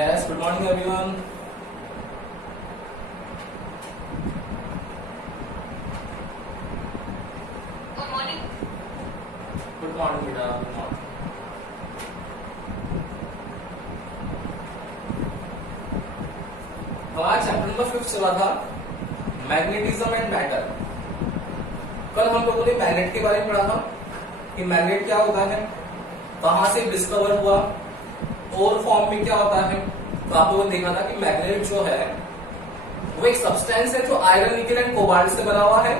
Yes, good morning everyone. Good morning. Good morning बेटा, good morning. हमारा chapter number 5 चला था मैग्नेटिज्म एंड मैटर। कल हम लोगों ने मैग्नेट के बारे में पढ़ा था कि मैग्नेट क्या होता है, कहां से डिस्कवर हुआ और फॉर्म में क्या होता है। तो आप लोगों ने देखा था कि मैग्नेट जो है वो एक सब्सटेंस है जो आयरन, निकेल एंड कोबाल्ट से बना हुआ है।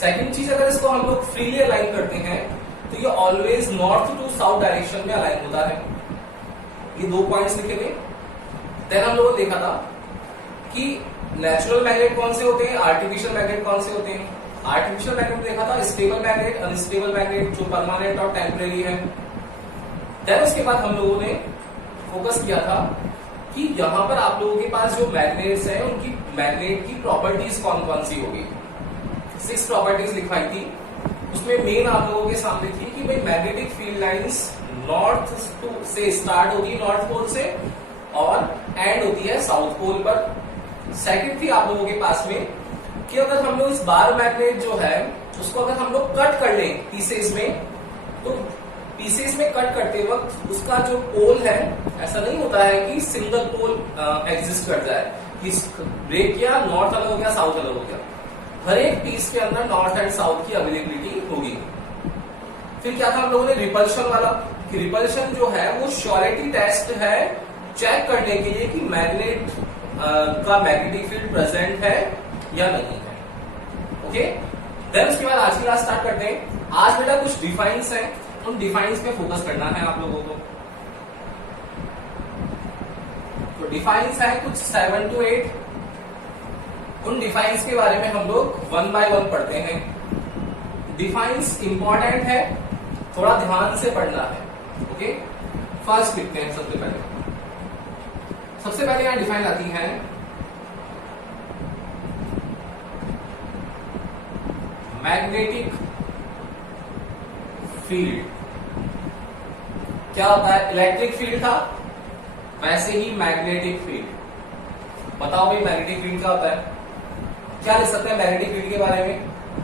सेकंड चीज, अगर इसको हम लोग फ्रीली अलाइन करते हैं तो ये always north to south direction में अलाइन होता है। ये 2 पॉइंट्स लिखे थे। देन हम लोगों ने देखा था कि नेचुरल मैग्नेट कौन से होते हैं, आर्टिफिशियल मैग्नेट कौन से होते हैं। आर्टिफिशियल मैग्नेट में देखा था स्टेबल मैग्नेट, अनस्टेबल मैग्नेट, जो परमानेंट और टेम्परेरी है। देन उसके बाद हम लोगों ने फोकस किया था कि यहां पर आप लोगों के पास जो मैग्नेट्स हैं उनकी मैग्नेट की प्रॉपर्टीज कौन कौन सी होगी। 6 प्रॉपर्टीज लिखवाई थी। उसमें मेन आप लोगों के सामने थी कि भाई मैग्नेटिक फील्ड लाइंस नॉर्थ से स्टार्ट होती है, नॉर्थ पोल से, और एंड होती है साउथ पोल पर। सेकंड थी आप लोगों के पास में कि अगर हम लोग इस बार मैग्नेट जो है उसको अगर हम लोग कट कर लें पीसेस में, तो पीसेस में कट करते वक्त उसका जो पोल है, ऐसा नहीं होता है कि सिंगल पोल एग्जिस्ट कर जाए कि ब्रेक किया, नॉर्थ अलग हो गया, साउथ अलग हो गया। हर एक पीस के अंदर नॉर्थ एंड साउथ की अवेलेबिलिटी होगी। फिर क्या था हम लोगों ने रिपल्शन वाला, कि रिपल्शन जो है वो श्योरिटी टेस्ट है चेक करने के लिए कि मैग्नेट का मैग्नेटिक फील्ड प्रेजेंट है या नहीं है। ओके, देन उसके बाद आज की क्लास स्टार्ट करते हैं। आज बेटा कुछ डिफाइंस हैं, उन डिफाइंस पे फोकस करना है आप लोगों को। तो डिफाइंस है कुछ 7 to 8। उन डिफाइंस के बारे में हम लोग 1 by 1 पढ़ते हैं। डिफाइंस इंपॉर्टेंट है, थोड़ा ध्यान से पढ़ना है। ओके, फर्स्ट लिखते हैं। सबसे पहले यहां डिफाइन आती है मैग्नेटिक फील्ड। क्या होता है, इलेक्ट्रिक फील्ड था, वैसे ही मैग्नेटिक फील्ड। बताओ भाई मैग्नेटिक फील्ड क्या होता है, क्या लिख सकते हैं मैग्नेटिक फील्ड के बारे में,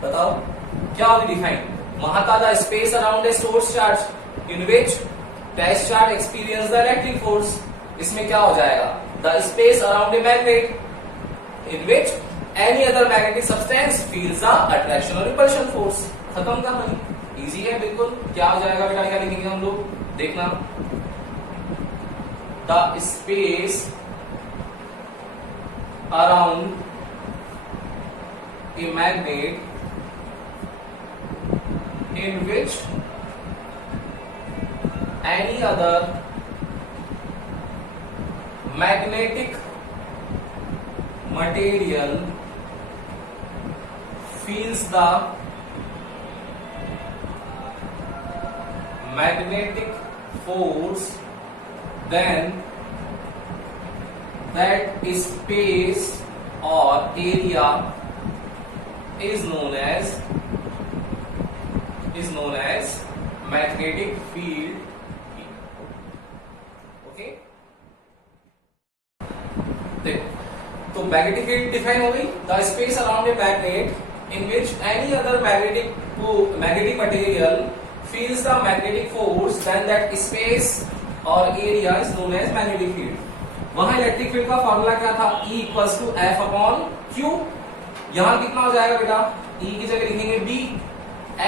बताओ क्या होगी डिफाइन। वहां था the space around a source charge in which test charge experience the electric force. इसमें क्या हो जाएगा, the space around a magnet in which any other magnetic substance feels the attraction और रिपल्शन फोर्स। खत्म कहानी, easy है बिल्कुल। क्या हो जाएगा बेटा, क्या लिखेंगे हम लोग, देखना। The space around a magnet in which any other magnetic material feels the magnetic force, then that space or area is known as magnetic field. Okay, देखो तो मैग्नेटिक फील्ड डिफाइन हो गई। The space around a magnet in which any other magnetic material feels the magnetic force, then that space or area is known as magnetic field। वहां electric field का formula क्या था, E equals to F upon Q। यहां कितना हो जाएगा बेटा, E की जगह लिखेंगे B।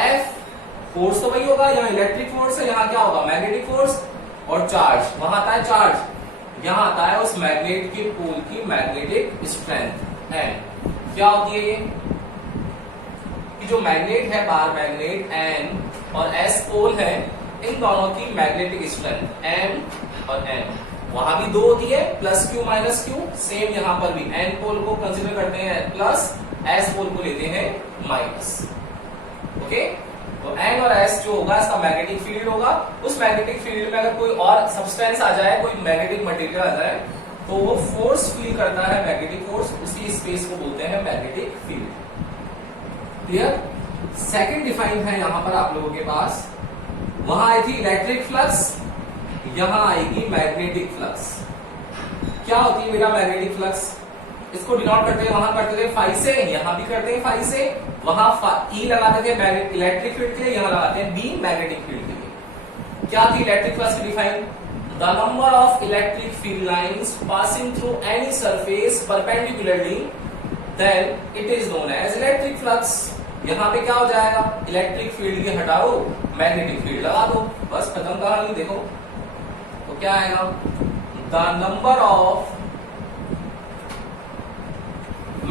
F फोर्स तो वही होगा, यहाँ इलेक्ट्रिक फोर्स है, यहाँ क्या होगा मैग्नेटिक फोर्स, और चार्ज वहां आता है चार्ज, यहाँ आता है उस मैग्नेट के पोल की मैग्नेटिक स्ट्रेंथ। एंड क्या होती है ये, कि जो मैग्नेट है बार मैग्नेट N और S पोल है, इन दोनों की मैग्नेटिक स्ट्रेंथ M और N, वहां भी 2 होती है, plus Q minus Q। Same यहां पर भी N पोल को कंसीडर करते हैं प्लस, S पोल को लेते हैं माइनस। ओके, तो N और S जो होगा इसका मैग्नेटिक फील्ड होगा। उस मैग्नेटिक फील्ड में अगर कोई और सब्सटेंस आ जाए, कोई मैग्नेटिक मटेरियल आ जाए, तो वो फोर्स फील करता है, मैग्नेटिक फोर्स, उसी स्पेस को बोलते हैं magnetic field. Clear. Second define है यहां पर आप लोगों के पास, वहां आई थी इलेक्ट्रिक फ्लक्स, यहां आएगी मैग्नेटिक फ्लक्स। क्या होती है मेरा मैग्नेटिक फ्लक्स, इसको डिनोट करते हैं, वहां करते थे फाई से, यहां भी करते हैं फाई से, वहां ई लगाते थे इलेक्ट्रिक फील्ड के लिए, यहां लगाते हैं बी मैग्नेटिक फील्ड के लिए। क्या थी इलेक्ट्रिक फ्लक्स की define? The number of electric field lines passing through any surface perpendicularly then it is known as electric flux. यहां पे क्या हो जाएगा, इलेक्ट्रिक फील्ड के हटाओ, मैग्नेटिक फील्ड लगा दो, बस खत्म कहानी। देखो तो क्या आएगा, the number of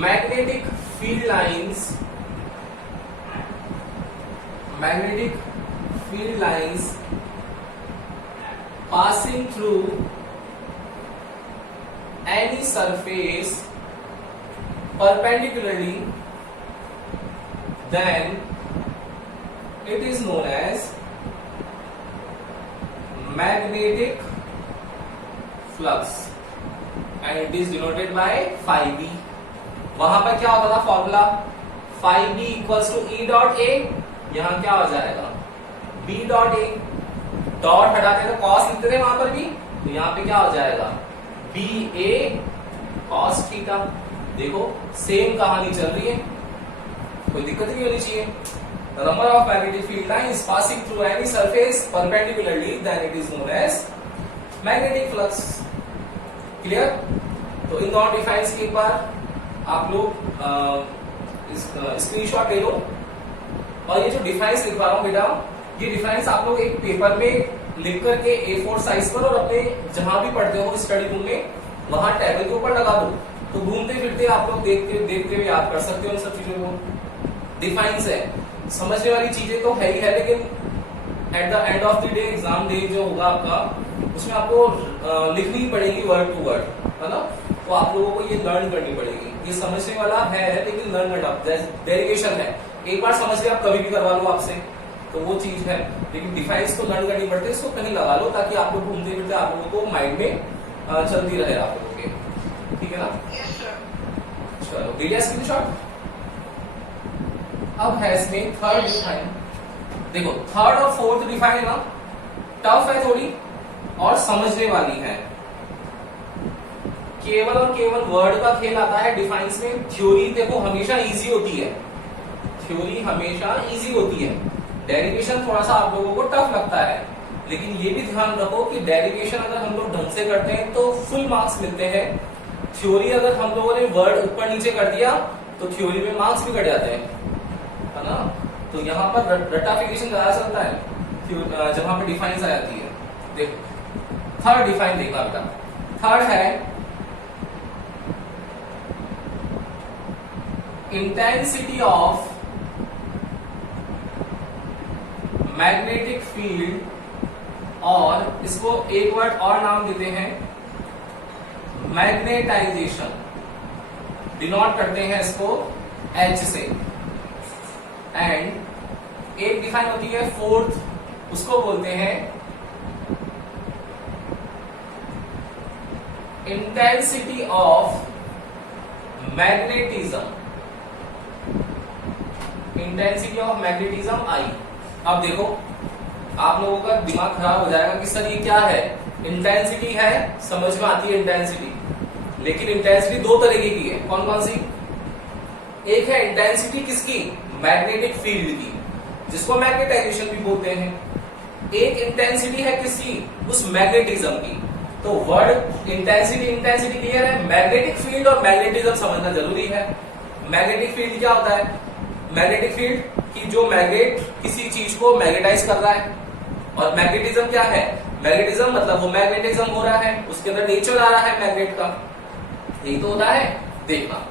magnetic field lines passing through any surface perpendicularly then it is known as magnetic flux and it is denoted by phi b। वहां पर क्या होता था formula, phi B equals to E dot A, यहां क्या हो जाएगा B dot A, dot हटाते तो कॉस लिखते थे वहां पर भी, तो यहां पे क्या हो जाएगा बी ए कॉस थीटा। देखो सेम कहानी चल रही है, कोई दिक्कत नहीं होनी चाहिए। The number of magnetic field lines passing through any surface perpendicularly then it is known as magnetic flux. Clear? तो इन दोनों डिफाइंस के एक बार आप लोग स्क्रीनशॉट ले लो, और ये जो डिफाइंस लिखवा रहा हूं बेटा, ये डिफाइंस आप लोग एक पेपर में लिख करके A4 साइज पर और अपने जहां भी पढ़ते हो स्टडी रूम में वहां टेबल के ऊपर लगा दो, तो घूमते फिरते आप लोग देखते हुए याद कर सकते हो उन सब चीजों को। डिफाइंस है, समझने वाली चीजें तो है ही है, लेकिन at the end of the day exam day जो होगा आपका, उसमें आपको लिखनी पड़ेगी वर्ड टू वर्ड, है ना, तो आप लोगों को ये लर्न करनी पड़ेगी। ये समझने वाला है लेकिन लर्न करना, डेरिवेशन है, एक बार समझ के आप कभी भी करवा लो आपसे, तो वो चीज है, लेकिन डिफाइंस तो लर्न करनी पड़ती है, इसको कहीं लगा लो ताकि आप लोग घूमते फिरते आप लोगों को माइंड में चलती रहे आप लोगों के, ठीक है ना? चलो वीडियो स्क्रीनशॉट। अब है इसमें थर्ड डिफाइन, देखो थर्ड और फोर्थ डिफाइन है ना, टफ है थोड़ी और समझने वाली है, केवल और केवल वर्ड का खेल आता है डिफाइंस में। थ्योरी देखो हमेशा इजी होती है, थ्योरी हमेशा इजी होती है, डेरिवेशन थोड़ा सा आप लोगों को टफ लगता है, लेकिन ये भी ध्यान रखो कि डेरिवेशन अगर हम लोग ढंग से करते हैं तो फुल मार्क्स मिलते हैं। थ्योरी अगर हम लोगों ने वर्ड ऊपर नीचे कर दिया तो थ्योरी में मार्क्स भी कट जाते हैं, है ना? तो यहाँ पर रटाफिकेशन ज्यादा चलता है जहां पर डिफाइंस आ जाती है। देखो थर्ड डिफाइन देखा बेटा, थर्ड है इंटेंसिटी ऑफ मैग्नेटिक फील्ड, और इसको एक वर्ड और नाम देते हैं मैग्नेटाइजेशन, डिनोट करते हैं इसको H से। एंड एक डिफाइन होती है फोर्थ, उसको बोलते हैं intensity of magnetism, intensity of magnetism I। अब देखो आप लोगों का दिमाग खराब हो जाएगा कि सर ये क्या है, इंटेंसिटी है, समझ में आती है इंटेंसिटी, लेकिन इंटेंसिटी दो तरीके की है, कौन कौन सी? एक है इंटेंसिटी किसकी, मैग्नेटिक फील्ड की, जिसको मैग्नेटाइजेशन भी बोलते हैं। एक इंटेंसिटी है किसकी, उस मैग्नेटिज्म की। तो वर्ड इंटेंसिटी क्लियर है, मैग्नेटिक फील्ड और मैग्नेटिज्म समझना जरूरी है। मैग्नेटिक फील्ड क्या होता है, मैग्नेटिक फील्ड कि जो मैग्नेट किसी चीज को मैग्नेटाइज कर रहा है, और मैग्नेटिज्म क्या है, मैग्नेटिज्म मतलब वो मैग्नेटिज्म हो रहा है, उसके अंदर नेचर आ रहा है मैग्नेट का, यही तो होता है। देखना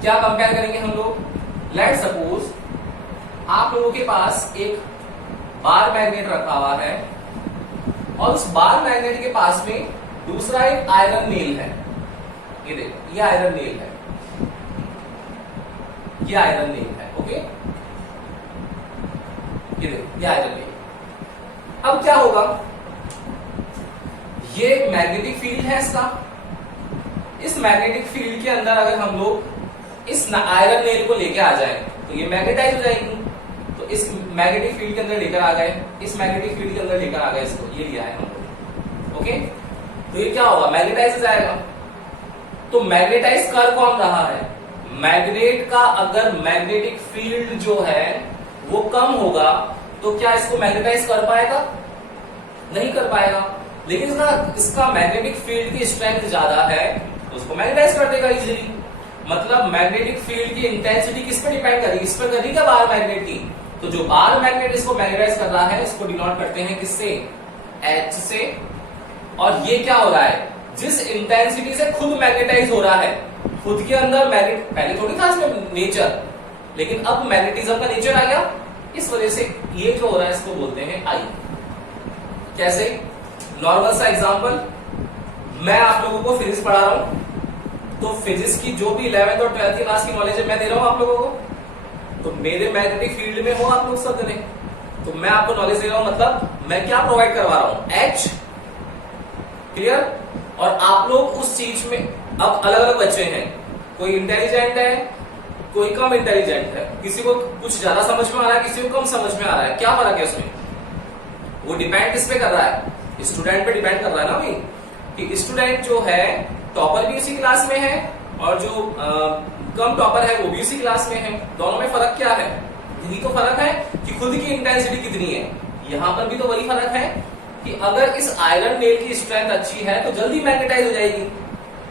क्या कंपेयर करेंगे हम लोग। लेट सपोज आप लोगों के पास एक बार मैग्नेट रखा हुआ है, और उस बार मैग्नेट के पास में दूसरा एक आयरन नेल है। ये देखो ये आयरन नेल है, ये आयरन नेल है, ओके, ये देखो ये आयरन नेल। अब क्या होगा, ये मैग्नेटिक फील्ड है इसका, इस मैग्नेटिक फील्ड के अंदर अगर हम लोग इस आयरन नेल को लेके आ जाए तो ये मैग्नेटाइज हो जाएगी। तो इस मैग्नेटिक फील्ड के अंदर लेकर आ गए, इस मैग्नेटिक फील्ड के अंदर लेकर आ गए इसको, ये लिया है हम लोग, ओके। तो ये क्या होगा, मैग्नेटाइज हो जाएगा। तो मैग्नेटाइज कर कौन रहा है, मैग्नेट का अगर मैग्नेटिक फील्ड जो है वो कम होगा तो क्या इसको मैग्नेटाइज कर पाएगा, नहीं कर पाएगा। लेकिन इसका मैग्नेटिक फील्ड की स्ट्रेंथ ज्यादा है तो उसको मैग्नेटाइज कर देगा इजीली। मतलब मैग्नेटिक फील्ड की इंटेंसिटी किस पे डिपेंड करेगी, इस पर करेगी क्या, बाहर मैग्नेट की। तो जो बाहर मैग्नेट इसको मैग्नेटाइज कर रहा है इसको डिनोट करते हैं किससे, H से। और ये क्या हो रहा है, जिस इंटेंसिटी से खुद मैग्नेटाइज हो रहा है, खुद के अंदर मैग्नेट, पहले थोड़ी था इसमें नेचर, लेकिन अब मैग्नेटिज्म का नेचर आ गया, इस वजह से ये जो हो रहा है इसको बोलते हैं आई। कैसे, नॉर्मल सा एग्जांपल, मैं आप लोगों को फिजिक्स पढ़ा रहा हूं, तो फिजिक्स की जो भी 11th और 12th क्लास की नॉलेज है मैं दे रहा हूं आप लोगों को, तो मेरे मैग्नेटिक फील्ड में हो आप लोग सब जने, तो मैं आपको नॉलेज दे रहा हूं, मतलब मैं क्या प्रोवाइड करवा रहा हूं, H, क्लियर। और आप लोग उस चीज में अब अलग अलग बच्चे हैं, कोई इंटेलिजेंट है, कोई कम इंटेलिजेंट है, किसी को कुछ ज्यादा समझ में आ रहा है, किसी को कम समझ में आ रहा है, क्या फर्क है उसमें, वो डिपेंड किस पे कर रहा है, स्टूडेंट पे डिपेंड कर रहा है ना भाई, कि स्टूडेंट जो है टॉपर भी उसी क्लास में है और जो कम टॉपर है वो भी उसी क्लास में है, दोनों में फर्क क्या है, यही तो फर्क है कि खुद की इंटेंसिटी कितनी है। यहां पर भी तो वही फर्क है कि अगर इस आयरन नेल की स्ट्रेंथ अच्छी है तो जल्दी मैग्नेटाइज हो जाएगी,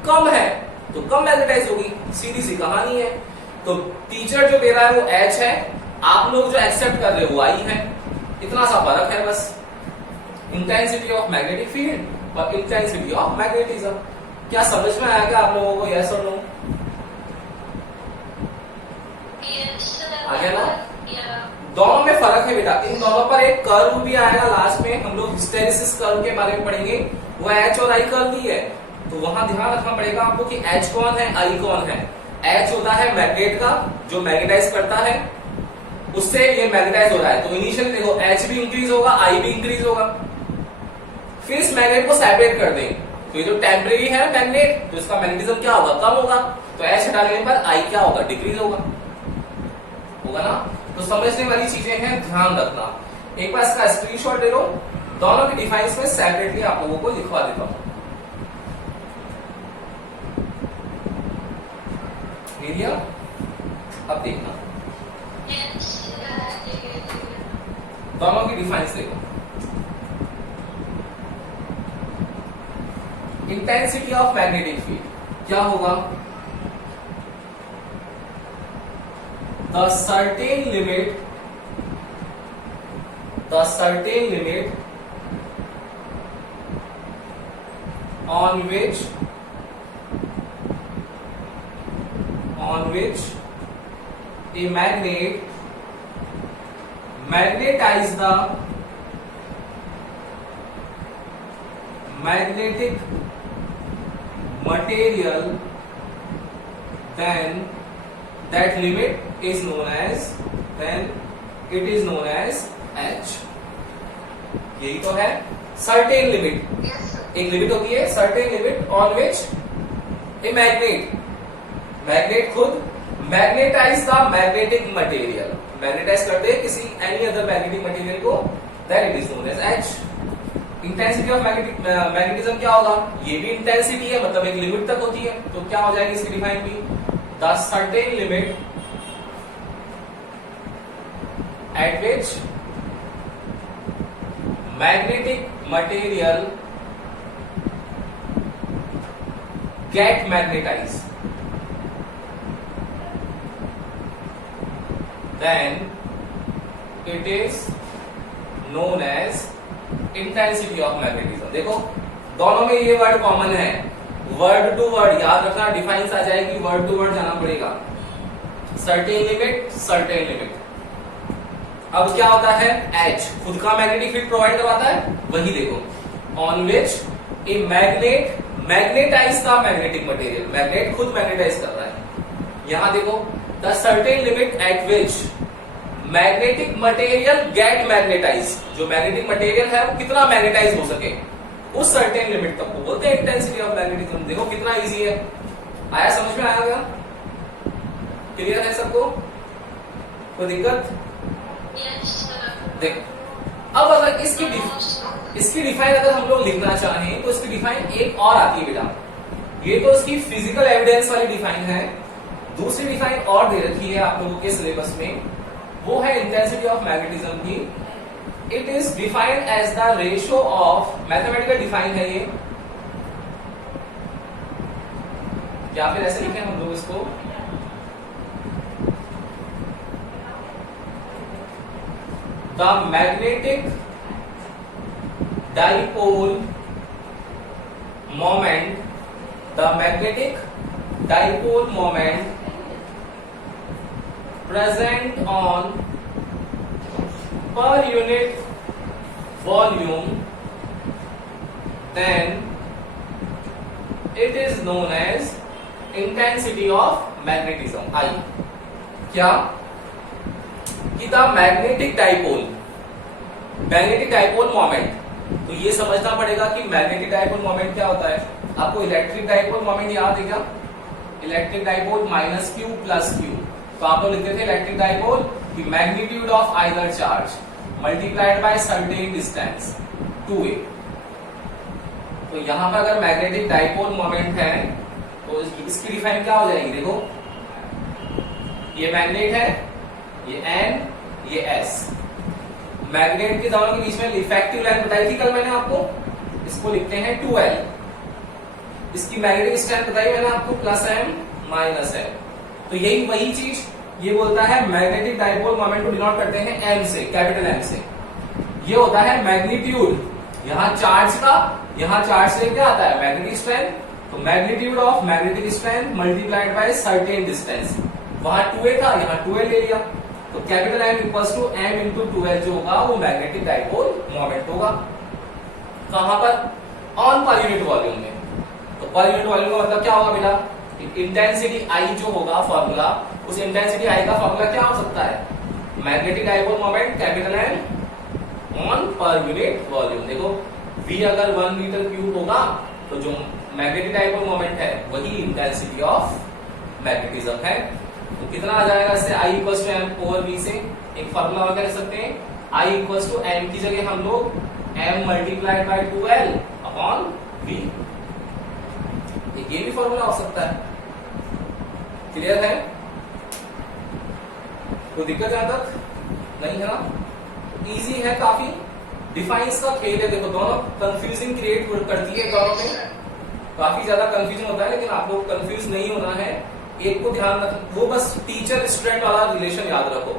कम है तो कम मैग्नेटाइज होगी, सीधी सी कहानी है। तो टीचर जो दे रहा है वो H है, आप लोग जो एक्सेप्ट कर रहे हो वो I है, इतना सा फर्क है बस, इंटेंसिटी ऑफ मैग्नेटिक फील्ड और इंटेंसिटी ऑफ मैग्नेटिज्म। क्या समझ में आया क्या आप लोगों को, यस और नो, आ गया ना। दोनों में फर्क है बेटा, इन दोनों पर एक कर्व भी आएगा लास्ट में, हम लोग हिस्टेरिसिस कर्व के बारे में पढ़ेंगे, वो H और I कर्व भी है, तो वहां ध्यान रखना पड़ेगा आपको कि H कौन है, I कौन है। H होता है मैग्नेट का जो मैग्नेटाइज करता है, उससे ये मैग्नेटाइज हो रहा है, तो इनिशियली देखो H भी इंक्रीज होगा, I भी इंक्रीज होगा। फिर इस मैग्नेट को सेपरेट कर दें, तो ये जो टेम्परेरी है मैग्नेट, तो इसका मैग्नेटिज्म क्या होगा, कम होगा, तो H हटा देने पर I क्या होगा, डिक्रीज होगा ना। तो समझने वाली चीजें हैं, ध्यान रखना। एक बार इसका स्क्रीनशॉट ले लो, दोनों की डिफाइंस में सेपरेटली आप लोगों को लिखवा देता हूं, लिया। अब देखना दोनों की डिफाइंस देखो, इंटेंसिटी ऑफ मैग्नेटिक फील्ड क्या होगा, the certain limit on which a magnet magnetize the magnetic material, then that limit is known as, then it is known as H। यही तो है certain limit, एक लिमिट होती है certain limit on which a magnet खुद magnetize the magnetic material, magnetise कर दे किसी any other magnetic material को, then it is known as H। Intensity of magnetism क्या होगा, ये भी इंटेंसिटी है, मतलब एक लिमिट तक होती है, तो क्या हो जाएगी इसकी डिफाइन भी, the certain limit at which magnetic material get magnetized, then it is known as intensity of magnetism। देखो दोनों में ये वर्ड कॉमन है, वर्ड टू वर्ड याद रखना, डिफाइंस आ जाएगी, वर्ड टू वर्ड जाना पड़ेगा, सर्टेन लिमिट। अब क्या होता है, H खुद का मैग्नेटिक फील्ड प्रोवाइड करवाता है, वही देखो, on which a magnet magnetise the magnetic material, magnet खुद मैग्नेटाइज कर रहा है। यहां देखो, the certain limit at which magnetic material get magnetise, जो मैग्नेटिक मटेरियल है वो कितना मैग्नेटाइज हो सके, उस सर्टेन लिमिट तक को बोलते हैं इंटेंसिटी ऑफ मैग्नेटिज्म। देखो कितना इजी है, आया समझ में, आया क्या, क्लियर है सबको, कोई दिक्कत? देख अब अगर इसकी डिफाइन अगर हम लोग लिखना चाहें तो इसकी डिफाइन एक और आती है बेटा। ये तो इसकी फिजिकल एविडेंस वाली डिफाइन है, दूसरी डिफाइन और दे रखी है आप लोगों के सिलेबस में, वो है इंटेंसिटी ऑफ मैग्नेटिज्म की। It is defined as the ratio of, mathematical define है ये, या फिर ऐसे लिखें हम लोग इसको, the magnetic dipole moment, the magnetic dipole moment present on per unit volume, then it is known as intensity of magnetism, I. क्या कि द मैग्नेटिक डाइपोल मोमेंट, तो ये समझना पड़ेगा कि मैग्नेटिक डाइपोल मोमेंट क्या होता है। आपको इलेक्ट्रिक डाइपोल मोमेंट याद है क्या? Electric dipole minus Q plus Q, तो आप लोग लिखते थे इलेक्ट्रिक डाइपोल की magnitude of either charge multiplied by certain distance 2a। तो यहां पर अगर मैग्नेटिक डाइपोल मोमेंट है तो इसकी डिफाइन क्या हो जाएगी, देखो ये मैग्नेट है, ये N, ये S, मैग्नेट के दोनों के बीच में इफेक्टिव लाइन बताई थी कल मैंने आपको, इसको लिखते हैं 2L। इसकी मैग्नेटिक स्ट्रेंथ बताई मैंने आपको प्लस M माइनस M। तो यही वही चीज ये बोलता है, मैग्नेटिक डाइपोल मोमेंट को डिनोट करते हैं M से, कैपिटल M से। ये होता है मैग्नीट्यूड, यहां चार्ज का, यहां चार्ज से क्या आता है मैग्नेटिक स्ट्रेंथ, तो magnitude of magnetic strength multiplied by certain distance, वहां 2a था यहां 2l ले लिया, तो capital M equals to M into 2l जो होगा वो मैग्नेटिक डाइपोल मोमेंट होगा। कहां पर? ऑन पर यूनिट वॉल्यूम में। तो पर यूनिट वॉल्यूम का मतलब क्या होगा बेटा, इंटेंसिटी I जो होगा फॉर्मूला, उस इंटेंसिटी I का फॉर्मूला क्या हो सकता है, magnetic dipole moment capital M on per unit volume. देखो V अगर 1 मीटर क्यूब होगा तो जो मैग्नेटिक डाइपोल मोमेंट है वही इंटेंसिटी ऑफ मैग्नेटिज्म है। तो कितना आ जाएगा इससे, I equals to M over V से एक फॉर्मूला और क्या लिख सकते हैं, I इक्वल्स टू M की जगह हम लोग M multiplied by 2L upon V, ये भी फॉर्मूला हो सकता है। क्लियर है? कोई दिक्कत यहां तक नहीं है ना? इजी है काफी, डिफाइंस का खेल है। देखो दोनों कंफ्यूजिंग क्रिएट करती है, दोनों में काफी ज्यादा कंफ्यूजन होता है, लेकिन आप लोग कंफ्यूज नहीं होना है। एक को ध्यान रख, वो बस टीचर स्टूडेंट वाला रिलेशन याद रखो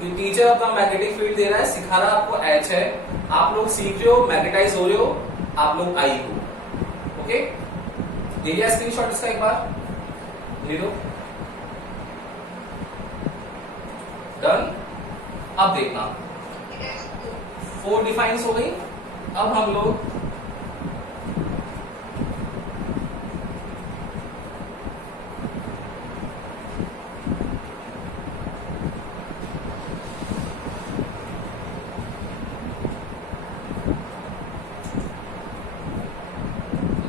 कि टीचर अपना मैग्नेटिक फील्ड दे रहा है, सिखा रहा आपको H है, आप लोग सीख रहे हो, मैग्नेटाइज हो रहे हो, आप लोग I हो। ओके, ले लिया स्क्रीनशॉट इसका एक बार, ले लो, डन। अब देखना 4 डिफाइंस हो गई। अब हम लोग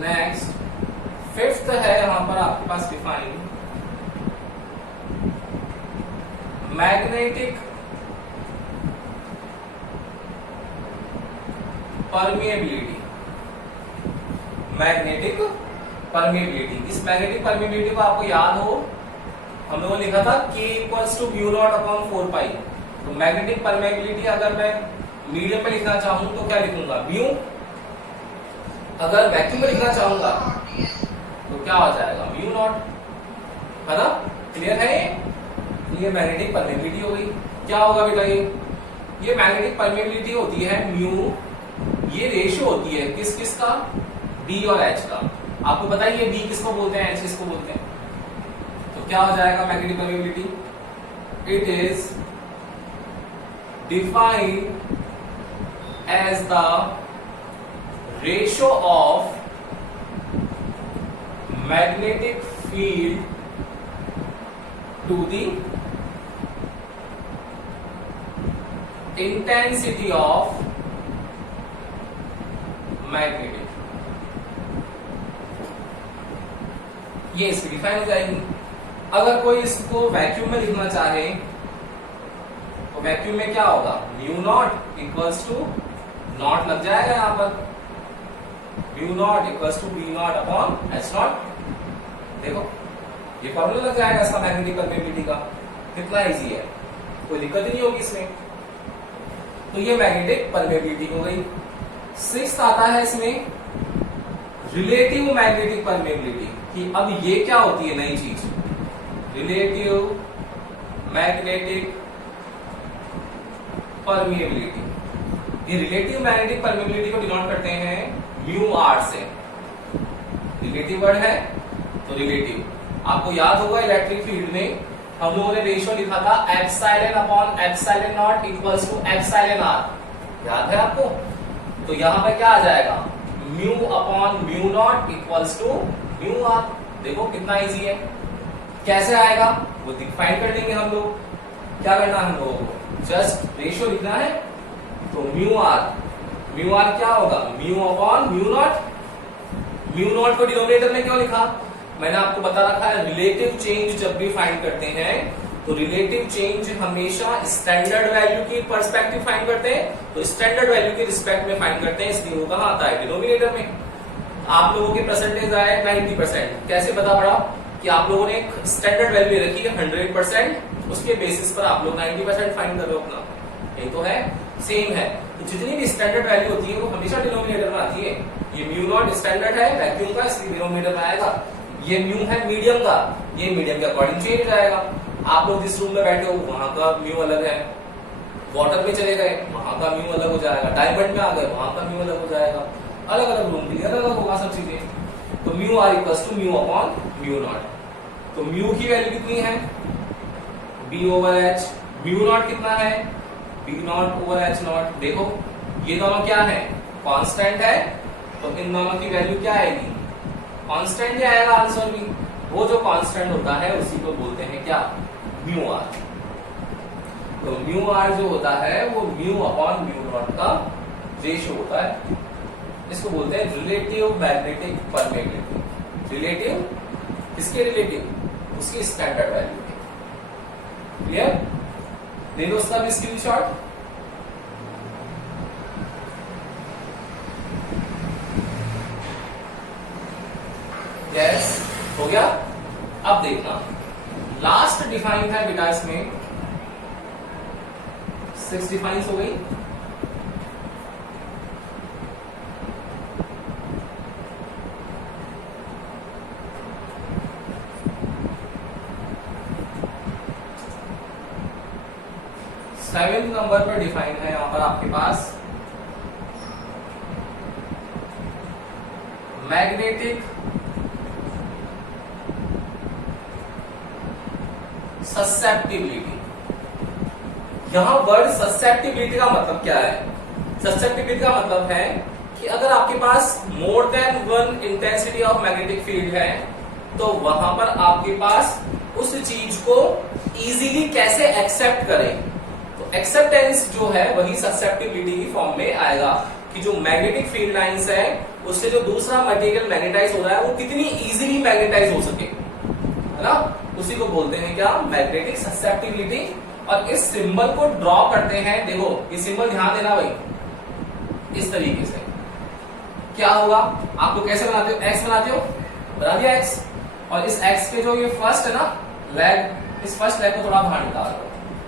नेक्स्ट 5th है यहां पर आपके पास define, magnetic permeability. Magnetic permeability, इस मैग्नेटिक परमिएबिलिटी को आपको याद हो, हम लोगों ने लिखा था K equals to mu naught upon 4 pi. तो मैग्नेटिक परमिएबिलिटी अगर मैं मीडियम में लिखना चाहूं तो क्या लिखूंगा, म्यू। अगर वैक्यूम में लिखना चाहूंगा तो क्या हो जाएगा, म्यू नॉट, है ना? क्लियर है? ये मैग्नेटिक परमिएबिलिटी हो गई। क्या होगा बेटा, ये मैग्नेटिक परमिएबिलिटी होती है म्यू, ये रेशियो होती है किस किस का, B और H का। आपको बताइए B किसको बोलते हैं, H किसको बोलते हैं, तो क्या हो जाएगा magnetic permeability, it is defined as the ratio of magnetic field to the intensity of magnetic, ये इसकी डिफाइन हो जाएगी। अगर कोई इसको वैक्यूम में लिखना चाहे तो वैक्यूम में क्या होगा, mu not equals to naught लग जाएगा यहाँ पर, mu not equals to B naught upon H naught. देखो ये फॉर्मूला लग जाएगा इसका मैग्नेटिक परमेबिलिटी का, कितना इजी है, कोई दिक्कत ही नहीं होगी इसमें। तो ये मैग्नेटिक परमेबिलिटी हो गई। सिक्स्थ आता है इसमें रिलेटिव मैग्नेटिक परमेबिलिटी, कि अब ये क्या होती है नई चीज, रिलेटिव मैग्नेटिक परमेबिलिटी। ये रिलेटिव मैग्नेटिक परमेबिलिटी को डिनोट करते हैं म्यू आर से। रिलेटिव वर्ड है तो रिलेटिव, आपको याद होगा इलेक्ट्रिक फील्ड में हम लोगों ने रेशियो लिखा था epsilon upon epsilon naught equals to epsilon R, याद है आपको। तो यहां पर क्या आ जाएगा, mu upon mu not equals to mu R. देखो कितना इजी है, कैसे आएगा वो डिफाइन कर देंगे हम लोग। क्या करना है हम लोगों को, जस्ट रेशियो लिखना है, तो म्यू आर क्या होगा, mu upon mu not. Mu nought को डिनोमिनेटर में क्यों लिखा, मैंने आपको बता रखा है रिलेटिव चेंज जब भी फाइंड करते हैं तो रिलेटिव चेंज हमेशा स्टैंडर्ड वैल्यू की पर्सपेक्टिव फाइंड करते हैं, तो स्टैंडर्ड वैल्यू के रिस्पेक्ट में फाइंड करते हैं, इसलिए वो कहां आता है, डिनोमिनेटर में। आप लोगों के परसेंटेज आए 90%, कैसे पता पड़ा कि आप लोगों ने एक स्टैंडर्ड वैल्यू रखी है 100%, उसके बेसिस पर आप लोग 90% फाइंड कर रहे हो अपना, यही तो है, सेम है। तो जितनी भी स्टैंडर्ड वैल्यू होती है वो हमेशा डिनोमिनेटर में आती है। ये म्यू नॉट स्टैंडर्ड है वैक्यूम का, इसलिए डिनोमिनेटर में आएगा। ये म्यू है मीडियम का, ये मीडियम के अकॉर्डिंग चेंज हो जाएगा। आप लोग जिस रूम में बैठे हो वहां का म्यू अलग है, वाटर में चले गए वहां का म्यू अलग हो जाएगा, डायमंड में आ गए वहां का म्यू अलग हो जाएगा, अलग अलग रूम के लिए अलग अलग होगा सब चीजें। तो mu R equals to mu upon mu naught. तो म्यू की वैल्यू कितनी है, B over H. Mu not कितना है, B naught over H naught. देखो ये दोनों क्या है, कांस्टेंट है, तो इन दोनों की वैल्यू क्या आएगी, कांस्टेंट ही आएगा आंसर भी। वो जो कांस्टेंट होता है उसी को बोलते हैं क्या, म्यू आर। तो म्यू आर जो होता है वो म्यू अपॉन म्यू नॉट का रेशियो होता है, इसको बोलते हैं रिलेटिव मैग्नेटिक परमेबिलिटी। रिलेटिव किसके रिलेटिव, उसकी स्टैंडर्ड वैल्यू के। क्लियर, दे दो उसका भी स्क्रीनशॉट। यस, हो गया। अब देखना लास्ट डिफाइन है बेटा, इसमें 6 डिफाइंस हो गई। सेवेंथ नंबर पर डिफाइन है यहां पर आपके पास मैग्नेटिक ससेप्टिबिलिटी। यहां वर्ड ससेप्टिबिलिटी का मतलब क्या है, ससेप्टिबिलिटी का मतलब है कि अगर आपके पास more than one intensity of magnetic field है तो वहां पर आपके पास उस चीज को इजीली कैसे एक्सेप्ट करें। तो एक्सेप्टेंस जो है वही ससेप्टिबिलिटी की फॉर्म में आएगा कि जो मैग्नेटिक फील्ड लाइंस है उससे जो दूसरा मटेरियल मैग्नेटाइज हो रहा है वो कितनी इजीली मैग्नेटाइज हो सके, है ना, उसी को बोलते हैं क्या, मैग्नेटिक ससेप्टिबिलिटी। और इस सिंबल को ड्रॉ करते हैं, देखो ये सिंबल ध्यान देना भाई, इस तरीके से क्या होगा, आप लोग कैसे बनाते हो, एक्स बनाते हो, बना दिया एक्स, और इस एक्स के जो ये फर्स्ट है ना लेग, इस फर्स्ट लेग को थोड़ा बाहर निकाल दो,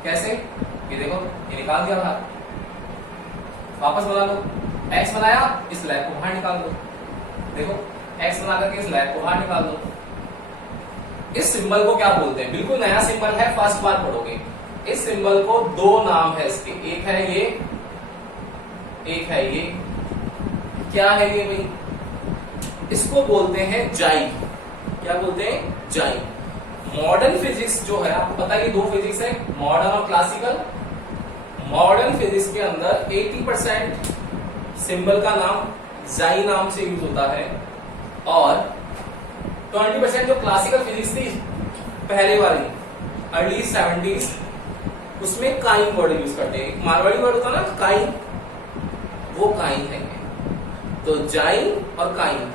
कैसे, ये देखो ये निकाल दिया बाहर, वापस बना लो, एक्स बनाया, इस लेग को बाहर निकाल दो, देखो एक्स बना करके इस लेग को बाहर निकाल दो। इस सिंबल को क्या बोलते हैं, बिल्कुल नया सिंबल है, फर्स्ट बार पढ़ोगे। इस सिंबल को दो नाम है इसके, एक है ये, एक है ये, क्या है ये भाई, इसको बोलते हैं जाई। क्या बोलते हैं, जाई। मॉडर्न फिजिक्स जो है आपको पता है ये दो फिजिक्स है, मॉडर्न और क्लासिकल। मॉडर्न फिजिक्स के अंदर 80% सिंबल का नाम जाई नाम से यूज होता है, और 20% जो क्लासिकल फिजिक्स थी पहले वाली अर्ली 70s उसमें काइन वर्ड यूज करते हैं। एक मारवाड़ी वर्ड होता है ना काइन, वो काइन है। तो जाइन और काइन,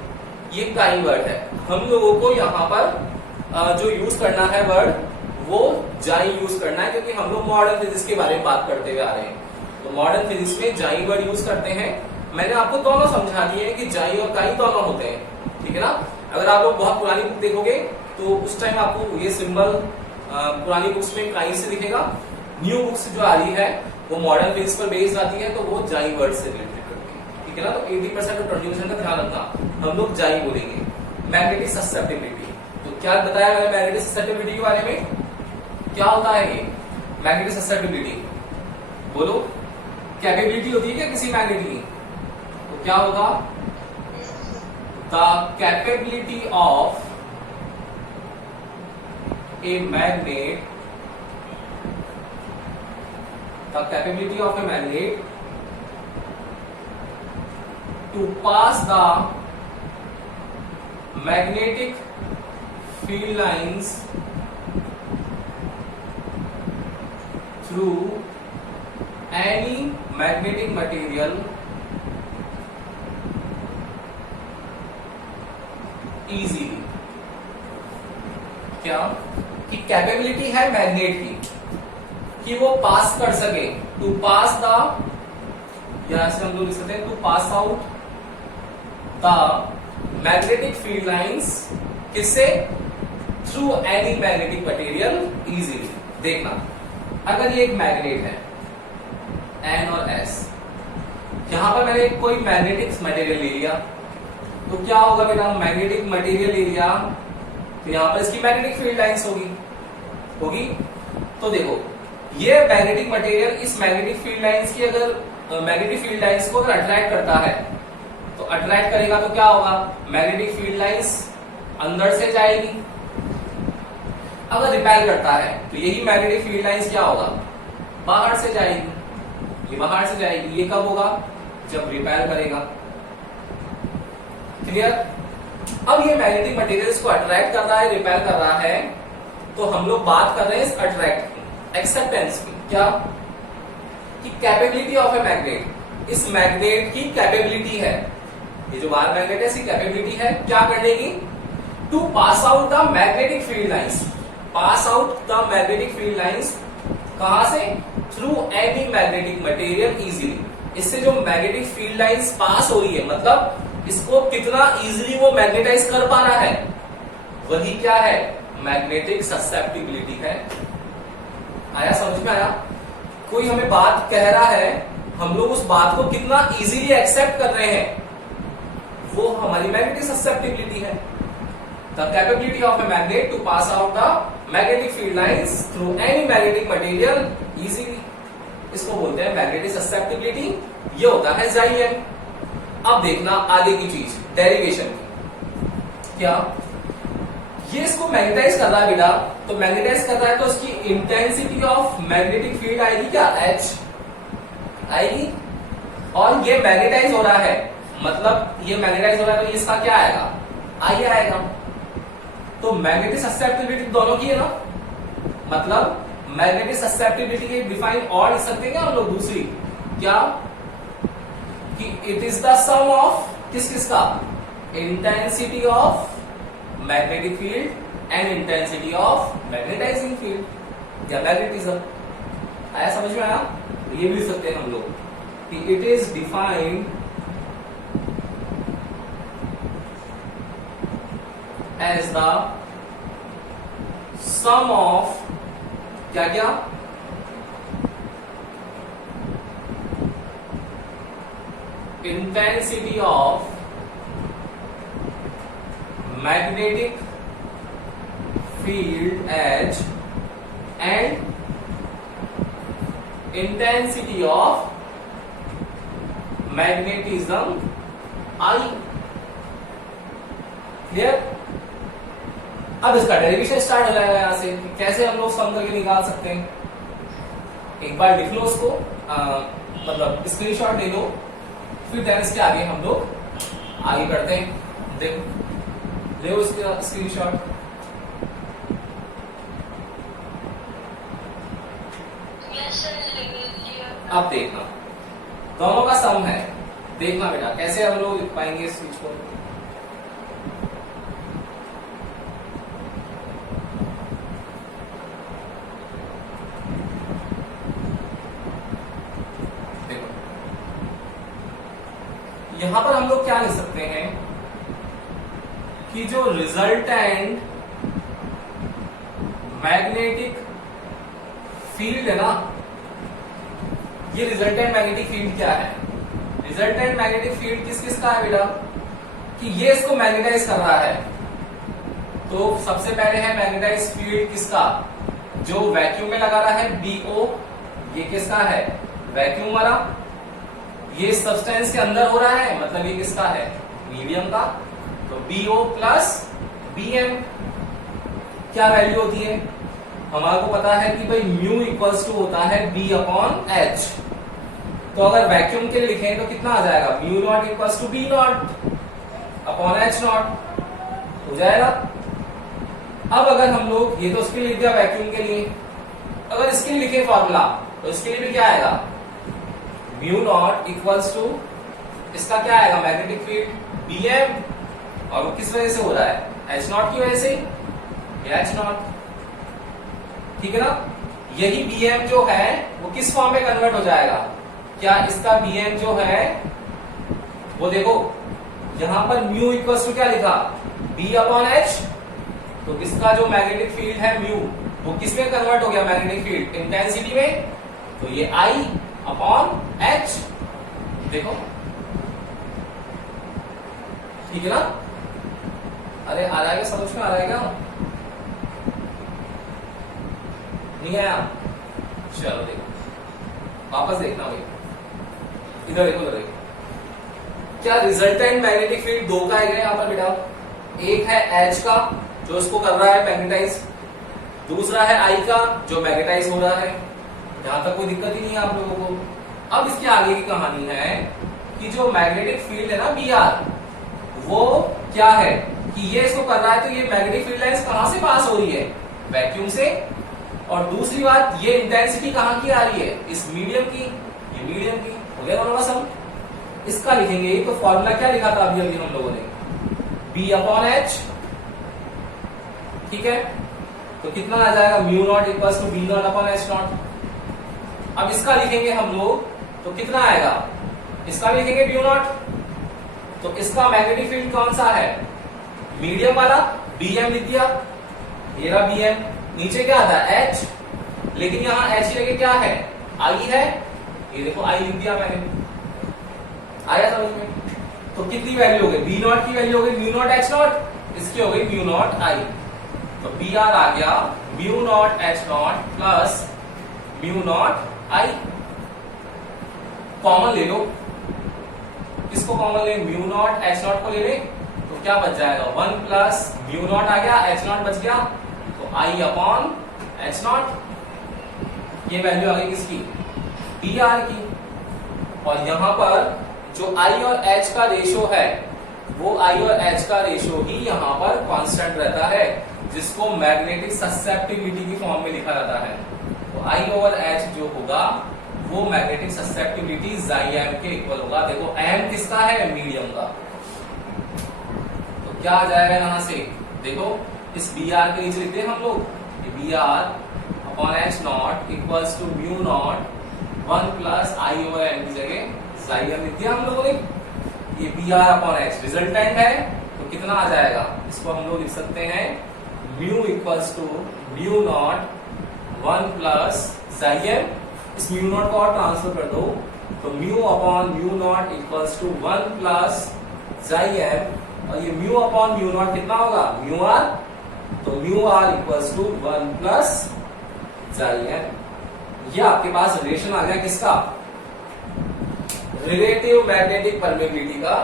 ये काइन वर्ड है। हम लोगों को यहाँ पर जो यूज करना है वर्ड वो जाइन यूज करना है, क्योंकि हम लोग मॉडर्न फिजिक्स के बारे में बात करते हुए आ रहे हैं। तो तो मॉडर्न फिजिक्स में जाई वर्ड यूज करते हैं। मैंने आपको दोनों समझा दिए हैं कि जाई और काई दोनों होते हैं, ठीक है ना। अगर आप लोग बहुत पुरानी बुक देखोगे तो उस टाइम आपको ये सिंबल पुरानी बुक्स में काई से दिखेगा। न्यू बुक्स जो आ रही है वो मॉडर्न फिजिक्स पर बेस्ड आती है, तो वो जाई वर्ड से रिलेटेड करती है, ठीक है ना। तो 80% और 20% का ध्यान रखना, हम लोग जाई बोलेंगे। मैग्नेटिक ससेप्टिबिलिटी, तो क्या बताया मैंने मैग्नेटिक ससेप्टिबिलिटी के बारे में, क्या होता है ये मैग्नेटिक ससेप्टिबिलिटी? बोलो, कैपेबिलिटी होती है क्या किसी मैग्नेट की? तो क्या होगा? The capability of a magnet, the capability of a magnet to pass the magnetic field lines through any magnetic material easily। क्या कि कैपेबिलिटी है मैग्नेट की कि वो पास कर सके, टू पास द, या ऐसे हम लोग लिख सकते हैं to pass out the magnetic field lines, किससे? Through any magnetic material easily. देखना, अगर ये एक मैग्नेट है N और S, यहां पर मैंने कोई मैग्नेटिक मटेरियल ले लिया, तो क्या होगा बेटा? मैग्नेटिक मटेरियल ले लिया तो यहां पर इसकी मैग्नेटिक फील्ड लाइंस होगी। तो देखो, ये मैग्नेटिक मटेरियल इस मैग्नेटिक फील्ड लाइंस की, अगर मैग्नेटिक फील्ड लाइंस को अगर अट्रैक्ट करता है तो अट्रैक्ट करेगा तो क्या होगा? मैग्नेटिक फील्ड लाइंस अंदर से जाएगी। अगर रिपेल करता है तो यही मैग्नेटिक फील्ड लाइंस क्या होगा? बाहर से जाएगी, ये बाहर से जाएगी। ये कब होगा? जब रिपेल करेगा। क्लियर? अब ये मैग्नेटिक मटेरियल्स को अट्रैक्ट कर रहा है, रिपेल कर रहा है, तो हम लोग बात कर रहे हैं इस अट्रैक्ट की, एक्सेप्टेंस की। क्या? कि कैपेबिलिटी ऑफ ए मैग्नेट, इस मैग्नेट की कैपेबिलिटी है, ये जो बाहर मैग्नेट है इसकी कैपेबिलिटी है क्या करने की? To pass out the magnetic field lines, pass out the magnetic field lines कहां से? Through any magnetic material easily. इससे जो मैग्नेटिक फील्ड लाइंस पास हो रही है, मतलब इसको कितना इजीली वो मैग्नेटाइज कर पा रहा है, वही क्या है? मैग्नेटिक ससेप्टिबिलिटी है। आया समझ में? आया? कोई हमें बात कह रहा है, हम लोग उस बात को कितना इजीली एक्सेप्ट कर रहे हैं, वो हमारी मैग्नेटिक ससेप्टिबिलिटी है। The capability of a magnet to pass out the magnetic field lines through any magnetic material easily, इसको बोलते हैं मैग्नेटिक ससेप्टिबिलिटी। ये होता है जाइएन। अब देखना आगे की चीज, डेरिवेशन की। क्या ये इसको मैग्नेटाइज कर रहा है बेटा? तो मैग्नेटाइज कर रहा है तो इसकी इंटेंसिटी ऑफ मैग्नेटिक फील्ड आएगी क्या? H आएगी। और ये मैग्नेटाइज हो रहा है, मतलब ये मैग्नेटाइज हो रहा है तो इसका क्या आएगा? I आएगा। तो मैग्नेटिक ससेप्टिबिलिटी दोनों की है ना, मतलब मैग्नेटिक ससेप्टिबिलिटी के डिफाइन और लिख सकते हैं क्या हम लोग? दूसरी क्या? कि it is the sum of किस का? Intensity of magnetic field and intensity of magnetising field या मैग्नेटिज्म। आया समझ में? आया? ये भी लिख सकते हैं हम लोग कि it is defined as the sum of क्या क्या? intensity of magnetic field H and intensity of magnetism I। Clear? अब इसका डेरिवेशन स्टार्ट हो जाएगा यहां से, कैसे हम लोग सम करके निकाल सकते हैं। एक बार लिख लो उसको, मतलब स्क्रीनशॉट ले लो, फिर देन इसके आगे हम लोग आगे करते हैं। देखो ले उसका स्क्रीनशॉट। अब देखना दोनों का सम है, देखना बेटा कैसे हम लोग लिख पाएंगे इस चीज को। यहां पर हम लोग क्या लिख सकते हैं कि जो रिजल्टेंट मैग्नेटिक फील्ड है ना, ये रिजल्टेंट मैग्नेटिक फील्ड क्या है? रिजल्टेंट मैग्नेटिक फील्ड किस किस का है बेटा? कि ये इसको मैग्नेटाइज कर रहा है। तो सबसे पहले है मैग्नेटाइज फील्ड किसका? जो वैक्यूम में लगा रहा है, BO। ये किसका है? वैक्यूम वाला। ये सब्सटेंस के अंदर हो रहा है, मतलब ये किसका है? मीडियम का। तो BO प्लस BM क्या वैल्यू होती है? हमारे को पता है कि भाई म्यू इक्वल्स टू होता है B अपॉन H। तो अगर वैक्यूम के लिए लिखें तो कितना आ जाएगा? Mu not equals to B naught upon H naught हो जाएगा। अब अगर हम लोग, ये तो उसके लिए लिख दिया वैक्यूम के लिए, अगर इसके लिए लिखे फॉर्मूला तो इसके लिए भी क्या आएगा? म्यू नॉट इक्वल्स टू, इसका क्या आएगा? Magnetic field BM। और वो किस वजह से हो रहा है? H नॉट की वजह से, H नॉट। ठीक है ना? यही BM जो है वो किस फॉर्म में कन्वर्ट हो जाएगा? क्या इसका BM जो है वो देखो यहां पर म्यू इक्वल्स टू क्या लिखा? B upon H। तो इसका जो मैग्नेटिक फील्ड है म्यू, वो किस में कन्वर्ट हो गया? मैग्नेटिक फील्ड इंटेंसिटी में। तो ये I अपॉन H। देखो ठीक है ना? अरे आ रहा है, समझ में आ रहा है क्या? नहीं आया? चलो देखो, वापस देखना भाई, इधर देखो, इधर देखो। क्या रिजल्टेंट मैग्नेटिक फील्ड दो का है यहाँ पर बेटा? एक है H का जो इसको कर रहा है मैग्नेटाइज, दूसरा है I का जो मैग्नेटाइज हो रहा है। यहां तक कोई दिक्कत ही नहीं है आप लोगों को। अब इसके आगे की कहानी है कि जो मैग्नेटिक फील्ड है ना BR, वो क्या है कि ये इसको कर रहा है, तो ये मैग्नेटिक फील्ड लाइंस कहां से पास हो रही है? वैक्यूम से। और दूसरी बात, ये इंटेंसिटी कहां की आ रही है? इस मीडियम की। ये मीडियम की हो गया दोनों का सम। इसका लिखेंगे तो फॉर्मूला क्या लिखा था अभी अभी हम लोगों ने? B upon H। ठीक है, तो कितना आ जाएगा? Mu not equals to B naught upon H naught. अब इसका लिखेंगे हम लोग तो कितना आएगा? इसका भी लिखेंगे म्यू नॉट। तो इसका मैग्नेटिक फील्ड कौन सा है? मीडियम वाला, BM लिख दिया। ये रहा BM। नीचे क्या आता है? H। लेकिन यहां H की जगह क्या है? I है। ये देखो I लिख दिया मैंने। आया समझ में? तो कितनी वैल्यू हो गई? B नॉट की वैल्यू हो गई म्यू नॉट H नॉट, इसकी हो गई म्यू नॉट I। तो BR आ गया mu naught H not plus mu naught I। Common ले लो, किसको कॉमन ले? म्यू नॉट H नॉट को ले ले, तो क्या बच जाएगा? 1 प्लस म्यू नॉट आ गया, H नॉट बच गया, तो I अपॉन H नॉट। ये वैल्यू आ गई किसकी? BR की। और यहां पर जो I और H का रेशियो है, वो I और H का रेशियो ही यहां पर कांस्टेंट रहता है, जिसको मैग्नेटिक ससेप्टिबिलिटी की फॉर्म में लिखा जाता है। तो I ओवर H जो होगा वो मैग्नेटिक ससेप्टिबिलिटी Xm के इक्वल होगा। देखो M किसका है? मीडियम का। तो क्या आ जाएगा यहां से? देखो इस Br के नीचे लिखते हैं हम लोग, Br upon H naught equals to mu not 1 plus I over M की जगह Xm लिख दिया हम लोगों ने। ये Br अपॉन H रिजल्टेंट है, तो कितना आ जाएगा? इसको हम लोग लिख सकते हैं mu equals to mu not 1 plus Xm। इस म्यू नॉट को और ट्रांसफर कर दो, तो mu upon mu not equals to 1 plus Xm। और ये म्यू अपॉन म्यू नॉट कितना होगा? Mu R. तो mu R equals to 1 plus Xm। ये आपके पास रिलेशन आ गया किसका? रिलेटिव मैग्नेटिक परमेबिलिटी का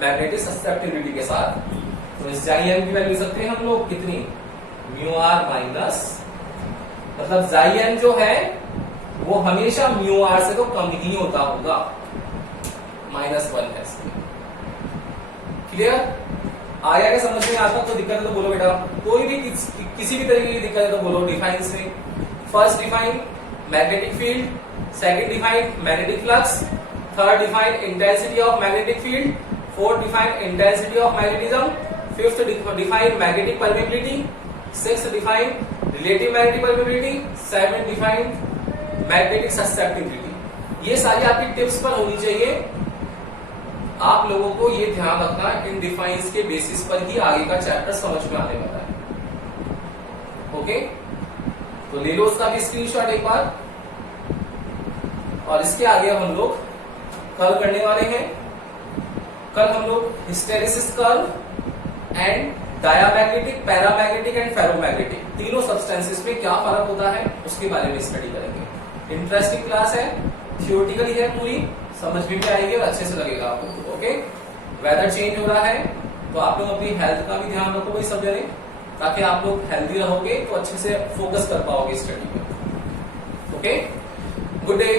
मैग्नेटिक ससेप्टिबिलिटी के साथ। तो इस Xm की वैल्यू सकते हैं हम लोग कितनी? म्यू आर माइनस, मतलब Xm जो है वो हमेशा म्यू आर से तो कम ही होता होगा, -1 है। क्लियर? आया क्या समझ में? आता तो दिक्कत है तो बोलो बेटा, कोई भी किसी भी तरीके की दिक्कत है तो बोलो। डिफाइन से first define magnetic field, second define magnetic flux, third define intensity of magnetic field, fourth define intensity of magnetism, fifth define magnetic permeability, sixth define relative magnetic permeability, seventh define magnetic susceptibility. ये सारी आपकी tips पर होनी चाहिए। आप लोगों को ये ध्यान रखना इन डिफाइंस के बेसिस पर ही आगे का चैप्टर समझ में आने वाला है। ओके, तो ले लो उसका भी स्क्रीनशॉट एक बार। और इसके आगे हम लोग कल करने वाले हैं। कल हम लोग hysteresis curve and diamagnetic, paramagnetic and ferromagnetic तीनों सब्सटेंसेस में क्या फर्क होता है उसके बारे में स्टडी करेंगे। इंटरेस्टिंग क्लास है, थियोरेटिकली है, पूरी समझ में भी आएगी और अच्छे से लगेगा आपको। ओके, वेदर चेंज हो रहा है तो आप लोग अपनी हेल्थ का भी ध्यान रखो भाई सब जने, ताकि आप लोग हेल्दी रहोगे तो अच्छे से फोकस कर पाओगे स्टडी में। Okay, good day.